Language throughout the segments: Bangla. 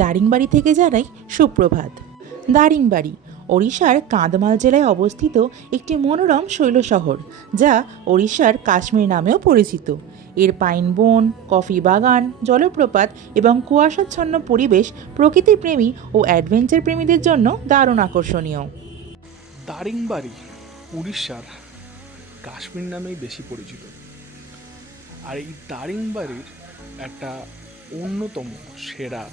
দারিংবাড়ি থেকে জানাই সুপ্রভাত। দারিংবাড়ি ওড়িশার কাঁধমাল জেলায় অবস্থিত একটি মনোরম শৈল শহর, যা ওড়িশার কাশ্মীর নামেও পরিচিত। এর পাইন বন, কফি বাগান, জলপ্রপাত এবং কুয়াশাচ্ছন্ন পরিবেশ প্রকৃতিপ্রেমী ও অ্যাডভেঞ্চার প্রেমীদের জন্য দারুণ আকর্ষণীয়। দারিংবাড়ি উড়িষ্যার কাশ্মীর নামেই বেশি পরিচিত। আর এই দারিংবাড়ির একটা অন্যতম সেরা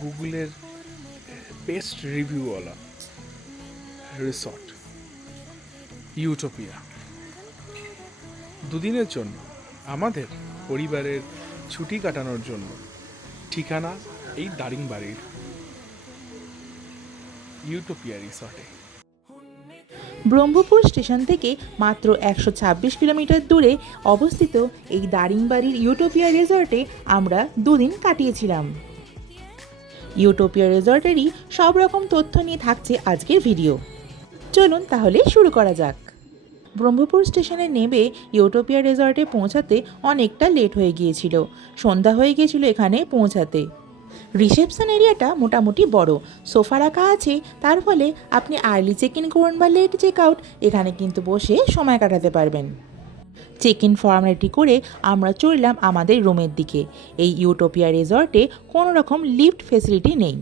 গুগলের বেস্ট রিভিউওয়ালা রিসর্ট ইউটোপিয়া। দুদিনের জন্য আমাদের পরিবারের ছুটি কাটানোর জন্য ঠিকানা এই দারিংবাড়ির ইউটোপিয়া রিসর্টে। ব্রহ্মপুর স্টেশন থেকে মাত্র 126 কিলোমিটার দূরে অবস্থিত এই দারিংবাড়ির ইউটোপিয়া রিসর্টে আমরা দুদিন কাটিয়েছিলাম। ইউটোপিয়া রিসর্টেরই সব রকম তথ্য নিয়ে থাকছে আজকের ভিডিও। চলুন তাহলে শুরু করা যাক। ব্রহ্মপুর স্টেশনে নেমে ইউটোপিয়া রিসর্টে পৌঁছাতে অনেকটা লেট হয়ে গিয়েছিল। সন্ধ্যা হয়ে গিয়েছিল এখানে পৌঁছাতে। রিসেপশন এরিয়াটা মোটামুটি বড়, সোফা রাখা আছে, তার ফলে আপনি আর্লি চেক ইন করুন বা লেট চেক আউট, এখানে কিন্তু বসে সময় কাটাতে পারবেন। চেক ইন ফর্মালিটি করে আমরা চললাম আমাদের রুমের দিকে। এই ইউটোপিয়া রিসর্টে কোনো রকম লিফট ফেসিলিটি নেই,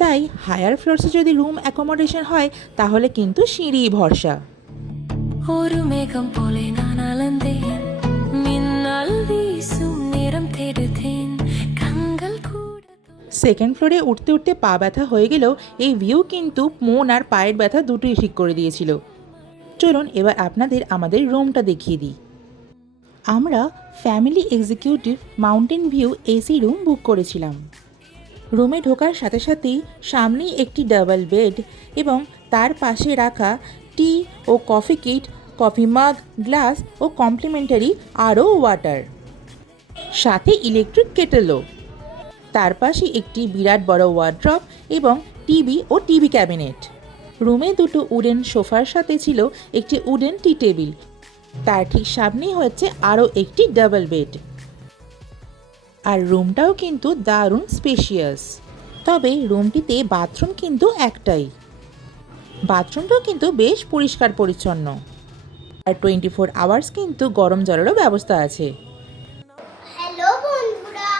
তাই হায়ার ফ্লোরসে যদি রুম অ্যাকোমোডেশন হয় তাহলে কিন্তু সিঁড়ি ভরসা। সেকেন্ড ফ্লোরে উঠতে উঠতে পা ব্যথা হয়ে গেলেও এই ভিউ কিন্তু মন আর পায়ের ব্যথা দুটোই ঠিক করে দিয়েছিল। চলুন এবার আপনাদের আমাদের রুমটা দেখিয়ে দিই। আমরা family executive mountain view AC room book করেছিলাম। রুমে ঢোকার সাথে সাথেই সামনেই একটি ডাবল বেড এবং তার পাশে রাখা টি ও কফি কিট, কফি মাগ, গ্লাস ও কমপ্লিমেন্টারি আরও ওয়াটার, সাথে ইলেকট্রিক কেটেলও। তার পাশে একটি বিরাট বড় ওয়ার্ড্রপ এবং টিভি ও টিভি ক্যাবিনেট। রুমে দুটো উডেন সোফার সাথে ছিল একটি উডেন টি টেবিল। তার ঠিক সামনেই হচ্ছে আরও একটি ডাবল বেড। আর রুমটাও কিন্তু দারুণ স্পেশিয়াস। তবে রুমটিতে বাথরুম কিন্তু একটাই। বাথরুমটাও কিন্তু বেশ পরিষ্কার পরিচ্ছন্ন। আর 24 আওয়ার্স কিন্তু গরম জলেরও ব্যবস্থা আছে। হ্যালো বন্ধুরা,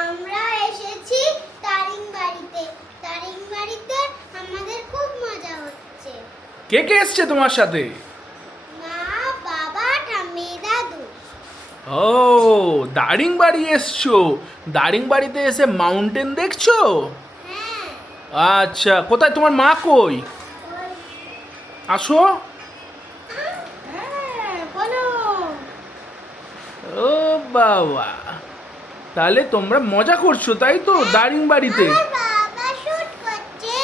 আমরা এসেছি দারিংবাড়িতে। দারিংবাড়িতে আমাদের খুব মজা হচ্ছে। কে কে এসছে তোমার সাথে? মা, বাবা, ঠাম্মি, দাদু। ও, দারিংবাড়ি এসছো। দারিংবাড়িতে এসে মাউন্টেন দেখছো? হ্যাঁ। আচ্ছা, কোথায় তোমার মা? কই, আসো। হ্যাঁ, বলো। ও বাবা, তাহলে তোমরা মজা করছো তাই তো দারিংবাড়িতে? আমার বাবা শুট করছে।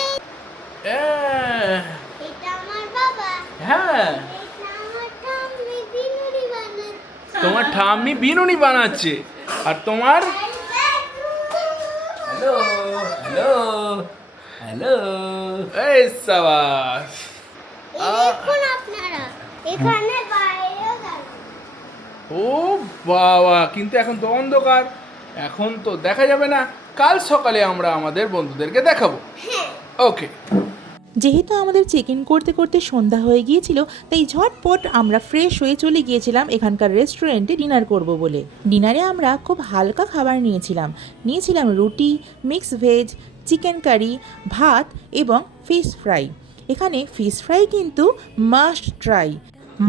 এটা আমার বাবা। হ্যাঁ, এটা আমার ঠাম্মি বিনুনি বানাচ্ছে। তোমার ঠাম্মি বিনুনি বানাচ্ছে। আর তোমার? Hello hello hello. এই সাবাস। দেখুন আপনারা, এখানে বাইরেও দাঁড়ান। ও বাবা, কিন্তু এখন তো অন্ধকার, এখন তো দেখা যাবে না। কাল সকালে আমরা আমাদের বন্ধুদেরকে দেখাবো। ওকে। যেহেতু আমাদের চেক ইন করতে করতে সন্ধ্যা হয়ে গিয়েছিল, তাই ঝটপট আমরা ফ্রেশ হয়ে চলে গিয়েছিলাম এখানকার রেস্টুরেন্টে ডিনার করব বলে। ডিনারে আমরা খুব হালকা খাবার নিয়েছিলাম রুটি, মিক্স ভেজ, চিকেন কারি, ভাত এবং ফিশ ফ্রাই। এখানে ফিশ ফ্রাই কিন্তু মাস্ট ট্রাই।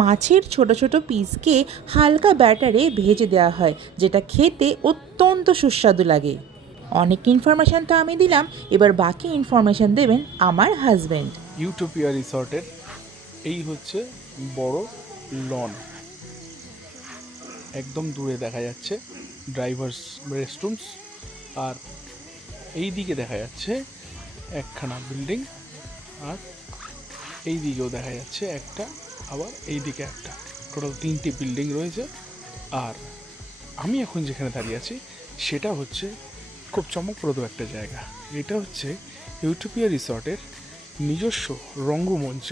মাছের ছোট ছোট পিসকে হালকা ব্যাটারে ভেজে দেওয়া হয়, যেটা খেতে অত্যন্ত সুস্বাদু লাগে। অনেক ইনফরমেশান তো আমি দিলাম, এবার বাকি ইনফরমেশান দেবেন আমার হাজব্যান্ড। ইউটোপিয়া রিসর্টের এই হচ্ছে বড় লন। একদম দূরে দেখা যাচ্ছে ড্রাইভার্স রেস্টরুমস, আর এই দিকে দেখা যাচ্ছে একখানা বিল্ডিং, আর এই দিকেও দেখা যাচ্ছে একটা, আবার এই দিকে একটা। টোটাল 3টি বিল্ডিং রয়েছে। আর আমি এখন যেখানে দাঁড়িয়ে আছি সেটা হচ্ছে খুব চমকপ্রদ একটা জায়গা। এটা হচ্ছে ইউটোপিয়া রিসর্টের নিজস্ব রঙ্গমঞ্চ।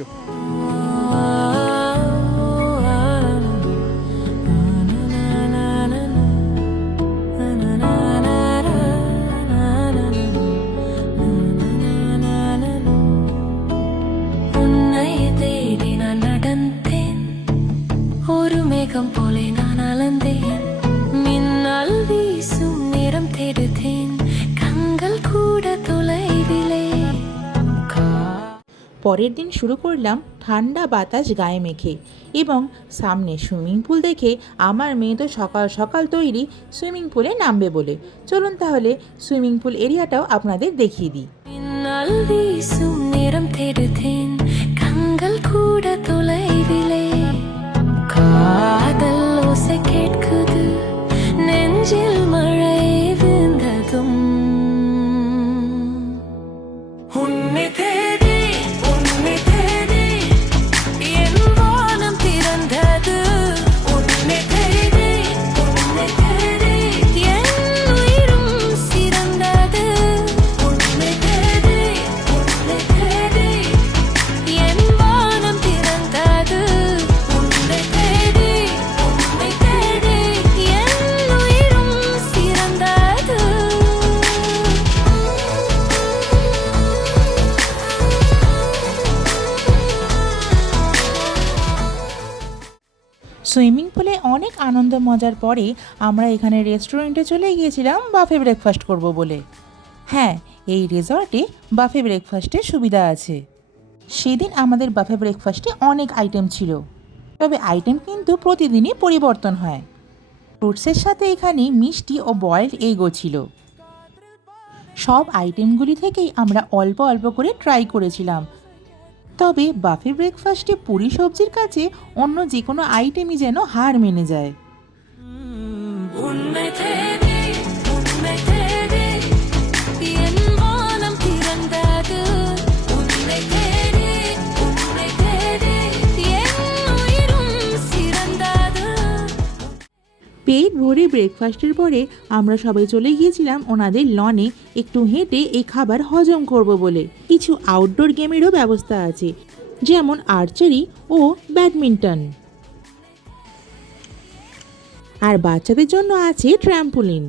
மேகம் போலே நான் அளந்தேன் மின்னல் வீசும் நிறம் தேடுதேன் கண்கள் கூட தொலைவிலே পরের দিন শুরু করলাম ঠান্ডা বাতাস গায়ে মেখে এবং সামনে সুইমিং পুল দেখে আমার মেয়ে তো সকাল সকাল তৈরি সুইমিং পুলে নামবে বলে। চলুন তাহলে সুইমিং পুল এরিয়াটাও আপনাদের দেখিয়ে দিই। மின்னல் வீசும் நிறம் தேடுதேன் கண்கள் கூட தொலைவிலே காதல் ஓசை கேட்குது நெஞ்சில் மழை விழுந்ததும் உன்னை தேடி என் வானம் திறந்தது உன்னை தேடி என் உயிரும் சிறந்தது உன்னை தேடி என் வானம் திறந்தது உன்னை தேடி என் உயிரும் சிறந்தது সুইমিং পুলে অনেক আনন্দ মজার পরে আমরা এখানে রেস্টুরেন্টে চলে গিয়েছিলাম বাফে ব্রেকফাস্ট করব বলে। হ্যাঁ, এই রিসর্টে বাফে ব্রেকফাস্টের সুবিধা আছে। সেদিন আমাদের বাফে ব্রেকফাস্টে অনেক আইটেম ছিল, তবে আইটেম কিন্তু প্রতিদিনই পরিবর্তন হয়। ফ্রুটসের সাথে এখানে মিষ্টি ও বয়েলড এগও ছিল। সব আইটেমগুলি থেকেই আমরা অল্প অল্প করে ট্রাই করেছিলাম, তবে বাফে ব্রেকফাস্টে পুরি সবজির কাছে অন্য যে কোনো আইটেমই যেন হার মেনে যায়। உன்னை தேடி என் வானம் திறந்தது உன்னை தேடி என் உயிரும் சிறந்தது পেট ভরে ব্রেকফাস্টের পরে আমরা সবাই চলে গিয়েছিলাম ওনাদের লনে একটু হেঁটে এই খাবার হজম করব বলে। কিছু আউটডোর গেমেরও ব্যবস্থা আছে, যেমন আর্চারি ও ব্যাডমিন্টন, আর বাচ্চাদের জন্য আছে ট্র্যাম্পোলিন।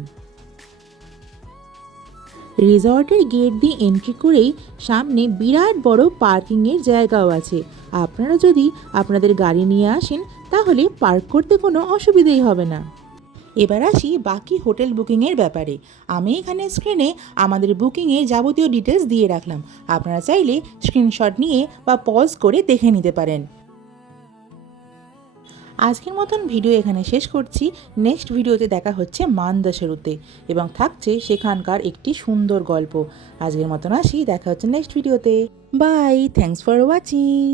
রিসর্টের গেট দিয়ে এন্ট্রি করেই সামনে বিরাট বড় পার্কিংয়ের জায়গাও আছে। আপনারা যদি আপনাদের গাড়ি নিয়ে আসেন তাহলে পার্ক করতে কোনো অসুবিধাই হবে না। এবার আসি বাকি হোটেল বুকিংয়ের ব্যাপারে। আমি এখানে স্ক্রিনে আমাদের বুকিংয়ের যাবতীয় ডিটেলস দিয়ে রাখলাম, আপনারা চাইলে স্ক্রিনশট নিয়ে বা পজ করে দেখে নিতে পারেন। আজকের মতন ভিডিও এখানে শেষ করছি। নেক্সট ভিডিওতে দেখা হচ্ছে মানদাসেরুতে এবং থাকছে সেখানকার একটি সুন্দর গল্প। আজকের মতন আসি, দেখা হচ্ছে নেক্সট ভিডিওতে। Bye, thanks for watching.